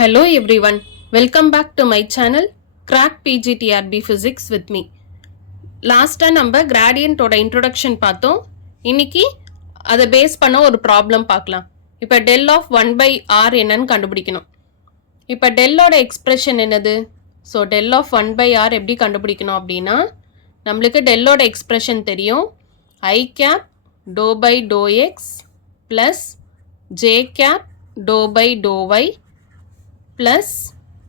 Hello everyone, welcome back to my channel Crack PGTRB Physics with me. லாஸ்ட்டாக நம்ம கிராடியன்ட்டோட introduction பார்த்தோம். இன்னைக்கு அதை பேஸ் பண்ண ஒரு ப்ராப்ளம் பார்க்கலாம். இப்போ டெல் ஆஃப் 1/r என்னன்னு கண்டுபிடிக்கணும். இப்போ டெல்லோட எக்ஸ்பிரஷன் என்னது? ஸோ டெல் ஆஃப் 1/r எப்படி கண்டுபிடிக்கணும் அப்படின்னா, நம்மளுக்கு டெல்லோட எக்ஸ்பிரஷன் தெரியும். I cap dou by dou x plus j cap dou by dou y plus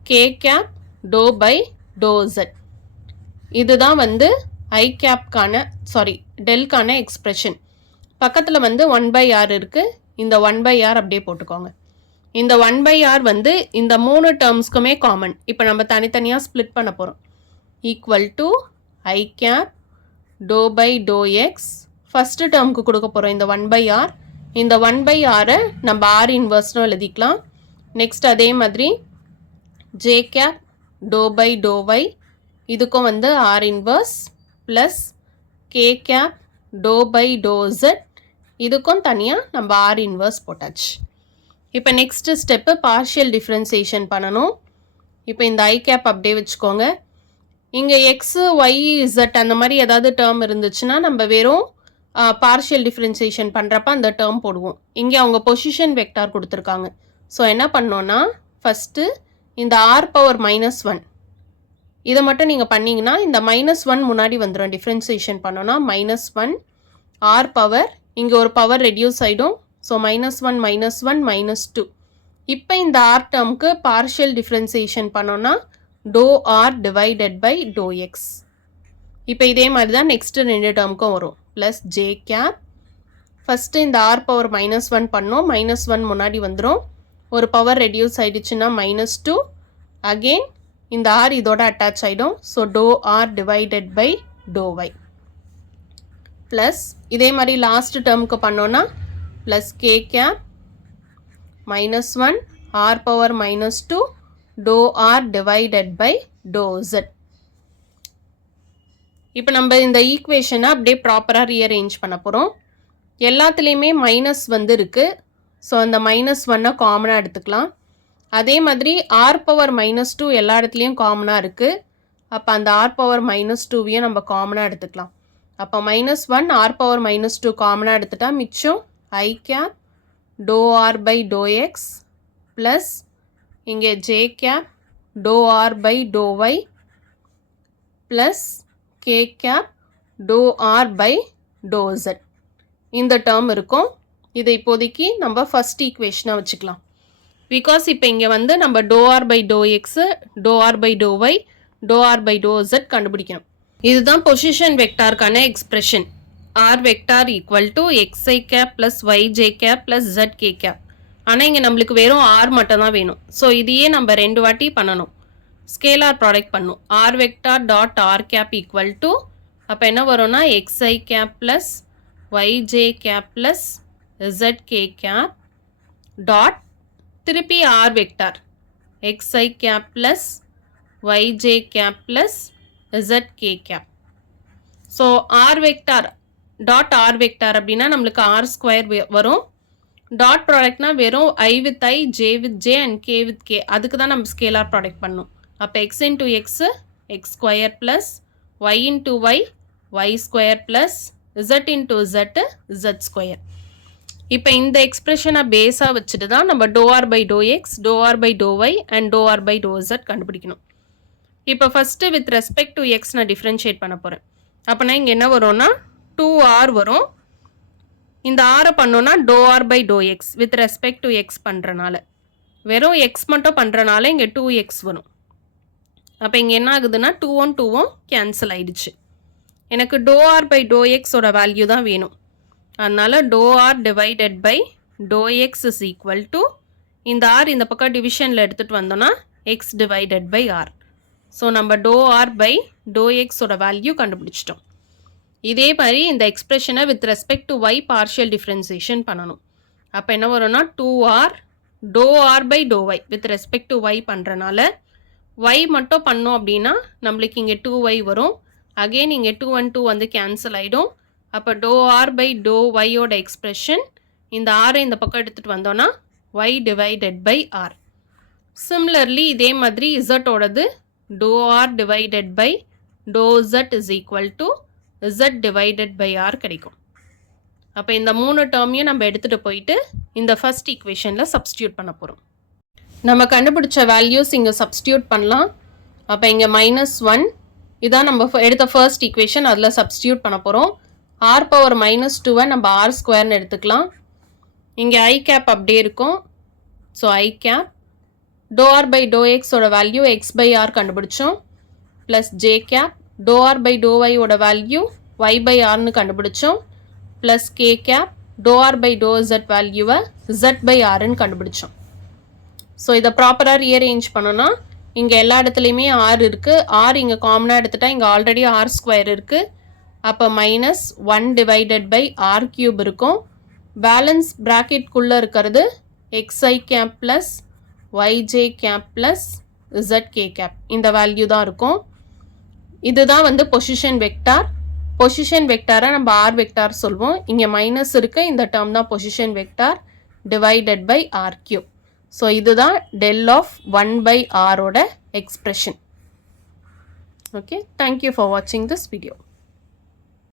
k cap dou by dou z. இதுதான் வந்து I capக்கான டெல்கான எக்ஸ்பிரஷன். பக்கத்தில் வந்து 1/r இருக்குது. இந்த 1/r அப்படியே போட்டுக்கோங்க. இந்த 1/r வந்து இந்த மூணு டேர்ம்ஸ்க்குமே காமன். இப்போ நம்ம தனித்தனியாக ஸ்ப்ளிட் பண்ண போகிறோம். Equal to I cap dou by dou x. First டேர்முக்கு கொடுக்க போகிறோம் இந்த 1/r. இந்த 1/r நம்ம r இன்வர்ஸ்னு எழுதிக்கலாம். நெக்ஸ்ட் அதே மாதிரி j cap dou by dou y, இதுக்கும் வந்து r inverse plus k cap dou by dou z, இதுக்கும் தனியாக நம்ம r இன்வர்ஸ் போட்டாச்சு. இப்போ நெக்ஸ்ட்டு ஸ்டெப்பு பார்ஷியல் டிஃப்ரென்சியேஷன் பண்ணணும். இப்போ இந்த I cap அப்படியே வச்சுக்கோங்க. இங்கே எக்ஸு ஒய் இசட் அந்த மாதிரி ஏதாவது டேர்ம் இருந்துச்சுன்னா நம்ம வெறும் பார்ஷியல் டிஃப்ரென்சியேஷன் பண்ணுறப்ப அந்த டேர்ம் போடுவோம். இங்கே அவங்க பொசிஷன் வெக்டார் கொடுத்துருக்காங்க. ஸோ என்ன பண்ணோன்னா ஃபஸ்ட்டு இந்த r⁻−1 இதை மட்டும் நீங்கள் பண்ணிங்கன்னா இந்த -1 முன்னாடி வந்துடும். டிஃப்ரென்சியேஷன் பண்ணோன்னா -1 r பவர், இங்கே ஒரு பவர் ரெடியூஸ் ஆகிடும். ஸோ -1 -1 -2. இப்போ இந்த r டேர்முக்கு பார்ஷியல் டிஃப்ரென்சியேஷன் பண்ணோன்னா dou r divided by dou x. இப்போ இதே மாதிரி தான் நெக்ஸ்ட்டு ரெண்டு டேர்முக்கும் வரும். ப்ளஸ் j cap, ஃபஸ்ட்டு இந்த r⁻−1 பண்ணோம், -1 முன்னாடி வந்துடும். ஒரு பவர் ரெடியூஸ் ஆகிடுச்சுன்னா -2. அகெயின் இந்த r இதோட அட்டாச் ஆகிடும். So dou r divided by dou y. Plus இதே மாதிரி லாஸ்ட் டேர்முக்கு பண்ணோன்னா plus k cap -1 r⁻−2 dou r divided by dou z. இப்போ நம்ம இந்த ஈக்குவேஷனை அப்படியே ப்ராப்பராக ரீஅரேஞ்ச் பண்ண போகிறோம். எல்லாத்துலேயுமே மைனஸ் வந்து இருக்குது. ஸோ அந்த -1 காமனாக எடுத்துக்கலாம். அதே மாதிரி r⁻−2 எல்லா இடத்துலையும் காமனாக இருக்குது. அப்போ அந்த r⁻−2வையும் நம்ம காமனாக எடுத்துக்கலாம். அப்போ -1 r⁻−2 காமனாக எடுத்துட்டா மிச்சம் I cap dou r by dou x plus இங்கே j cap dou r by dou y plus k cap dou r by dou z. இந்த டேர்ம் இருக்கும். இதை இப்போதைக்கு நம்ம ஃபஸ்ட் ஈக்குவேஷனாக வச்சுக்கலாம். பிகாஸ் இப்போ இங்கே வந்து நம்ம dou r by dou x, dou r by dou y, dou r by dou z கண்டுபிடிக்கணும். இதுதான் பொசிஷன் வெக்டாருக்கான expression. r vector equal to xi cap plus yj cap plus zk cap. ஆனால் இங்கே நம்மளுக்கு வெறும் r மட்டும் தான் வேணும். ஸோ இதையே நம்ம 2 வாட்டி பண்ணணும். ஸ்கேலார் ப்ராடக்ட் பண்ணும். r vector dot r cap equal to, அப்போ என்ன வரும்னா xi cap plus yj cap plus zk cap dot திருப்பி r vector xi cap plus yj cap plus zk cap. So r vector dot r vector அப்படின்னா நம்மளுக்கு r² வரும். Dot ப்ராடக்ட்னா வெறும் i with i, j with j and k with k. அதுக்கு தான் நம்ம scalar product பண்ணணும். அப்போ x into x x² plus y into y² plus z into z² இப்போ இந்த எக்ஸ்பிரஷனை பேஸாக வச்சுட்டு தான் நம்ம dou r by dou x, dou r by dou y and dou r by dou z கண்டுபிடிக்கணும். இப்போ first with respect to X நான் டிஃப்ரென்ஷியேட் பண்ண போகிறேன். அப்போனா இங்கே என்ன வரும்னா 2r வரும். இந்த ஆரை பண்ணோன்னா dou r by dou x with respect to X பண்ணுறனால, வெறும் எக்ஸ் மட்டும் பண்ணுறனால இங்கே 2x வரும். அப்போ இங்கே என்ன ஆகுதுன்னா 2 2 கேன்சல் ஆகிடுச்சு. எனக்கு dou r by dou xோட வேல்யூ தான் வேணும். அதனால் dou r divided by dou x is equal to, இந்த r இந்த பக்கம் டிவிஷனில் எடுத்துகிட்டு வந்தோன்னா x divided by r. So நம்ம dou r by dou xோட வேல்யூ கண்டுபிடிச்சிட்டோம். இதே மாதிரி இந்த எக்ஸ்பிரஷனை with respect to y partial differentiation பண்ணணும். அப்போ என்ன வரும்னா 2r dou r by dou y with respect to y பண்ணுறனால y மட்டும் பண்ணோம் அப்படின்னா நம்மளுக்கு இங்கே 2y வரும். அகெயின் இங்கே 2 and 2 வந்து கேன்சல் ஆகிடும். அப்போ dou r by dou yயோட எக்ஸ்பிரஷன் இந்த r இந்த பக்கம் எடுத்துகிட்டு வந்தோன்னா y divided by r. Similarly இதே மாதிரி இசட்டோடது டோ R divided by to Z is equal to Z divided by R கிடைக்கும். அப்போ இந்த 3 டேர்மையும் நம்ம எடுத்துகிட்டு போயிட்டு இந்த ஃபர்ஸ்ட் ஈக்குவேஷனில் சப்ஸ்டியூட் பண்ண போகிறோம். நம்ம கண்டுபிடிச்ச வேல்யூஸ் இங்கே சப்ஸ்டியூட் பண்ணலாம். அப்போ இங்கே -1 இதான் நம்ம எடுத்த ஃபர்ஸ்ட் ஈக்குவேஷன், அதில் சப்ஸ்டியூட் பண்ண போகிறோம். r பவர் -2 நம்ம r ஸ்கொயர்னு எடுத்துக்கலாம். இங்கே i கேப் அப்படியே இருக்கும். So i cap dou R by dou எக்ஸோட வேல்யூ x பை ஆர் கண்டுபிடிச்சோம். Plus J cap dou R by dou ஒய்யோட வேல்யூ y பை ஆர்னு கண்டுபிடிச்சோம். Plus K cap dou R by to Z வேல்யூவை z by ஆர்னு கண்டுபிடிச்சோம். So இதை ப்ராப்பராக ரீஅரேஞ்ச் பண்ணோன்னா இங்கே எல்லா இடத்துலையுமே ஆர் இருக்குது. ஆர் இங்கே காமனாக எடுத்துட்டா இங்கே ஆல்ரெடி ஆர் ஸ்கொயர் இருக்குது. அப்போ -1 டிவைடட் பை ஆர் கியூப் இருக்கும். பேலன்ஸ் ப்ராக்கெட்குள்ளே இருக்கிறது xi cap plus yj cap plus zk cap, இந்த வேல்யூ தான் இருக்கும். இதுதான் வந்து பொசிஷன் வெக்டார். பொசிஷன் வெக்டாரை நம்ம ஆர் வெக்டார் சொல்வோம். இங்கே மைனஸ் இருக்குது, இந்த டேர்ம் தான் position vector divided by R cube. So இதுதான் del of 1 by r ஓட எக்ஸ்பிரஷன். ஓகே, தேங்க்யூ ஃபார் வாட்சிங் திஸ் வீடியோ.